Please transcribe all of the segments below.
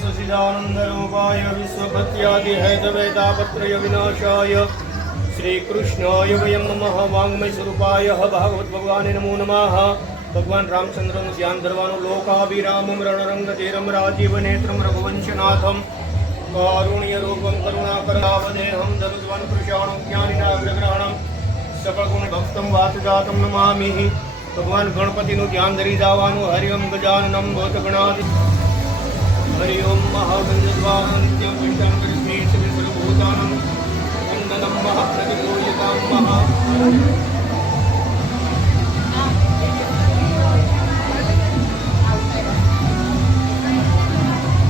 सचिदानंदरूपाय विश्वपत्यादिहेतवेदापत्रय विनाशाय श्रीकृष्णाय वयं नमः। वाङ्मय स्वरूपाय भागवत भगवान नमो नमः। भगवान रामचंद्र ध्यान धरवानु लोकाभिरामं रणरंगधीरं राजीव नेत्रं रघुवंशनाथं कारुण्य रूपं करुणाकरावदेहं दरुद्वन कृशाणं ज्ञानिनाग्रग्रहणं सकलगुण भक्तं वातजातं नमामि। भगवान गणपति ध्यान धरी जावानु। हरि ओम गजाननम भूतगणादि हरि ओम महागंधद्वारन्त्यं चिंतन कृष्णे सर्वभूतानं वन्दनं महाप्रतिलोयतां महा।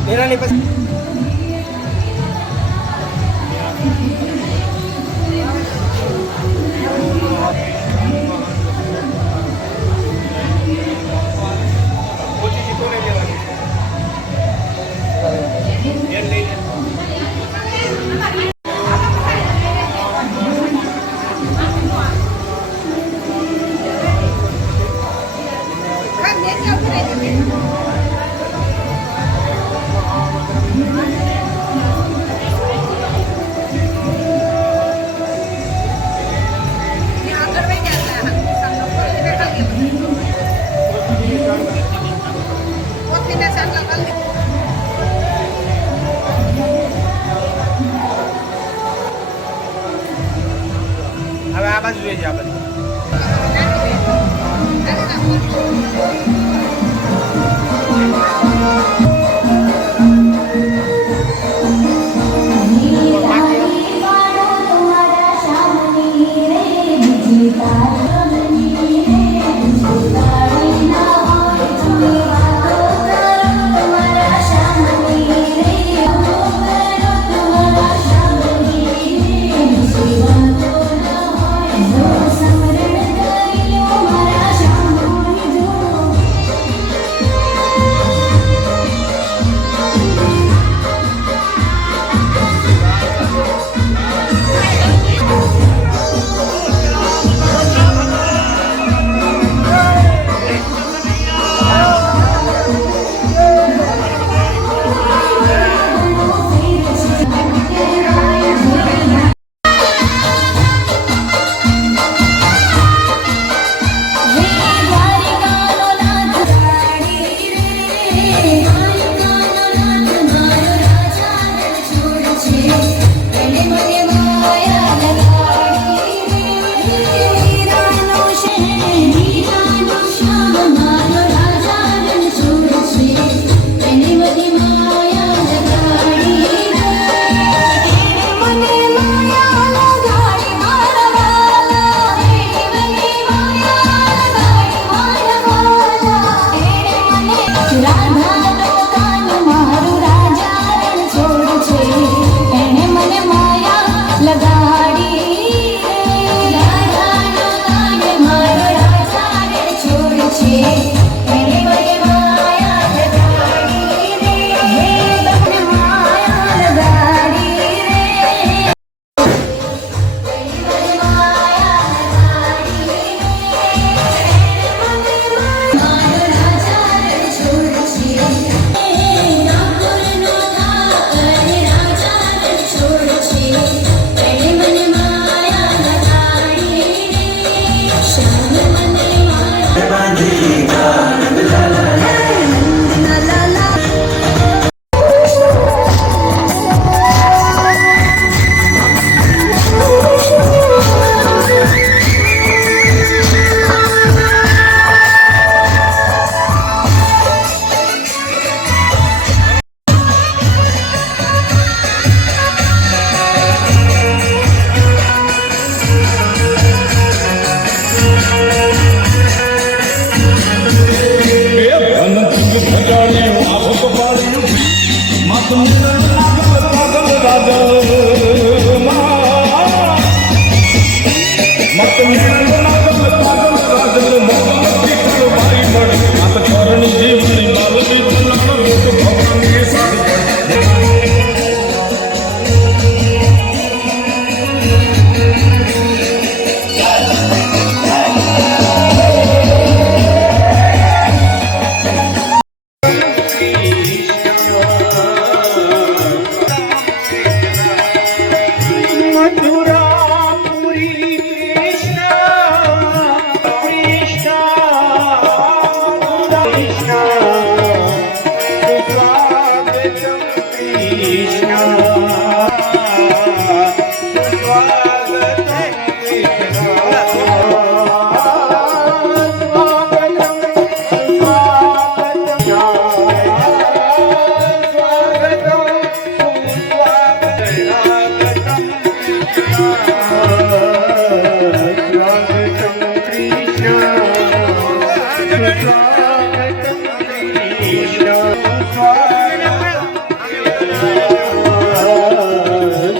मेरा नहीं पसंद હવે આ બાજુ જોઈએ આપણે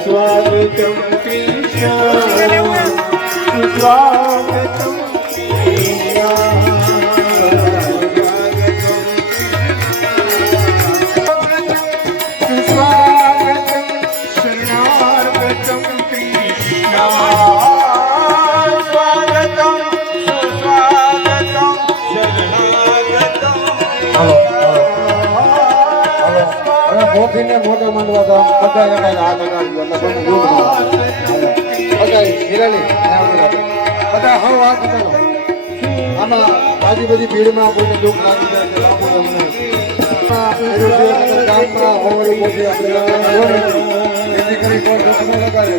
स्वागतं कृष्ण स्वागतं મોટીને મોટા માનવા તો બધા એના હાથ અડાડ્યો એટલે બધું યોગ બધા હિરાલી બધા હવ હાથ અડાડો આમાં આજી બધી ભીડમાં કોઈને દુઃખ લાગી જાય તો લાભો તમને ગામમાં હોવડી મોટી આપણે જેથી કરી કોઈ દુઃખ ન લગાડે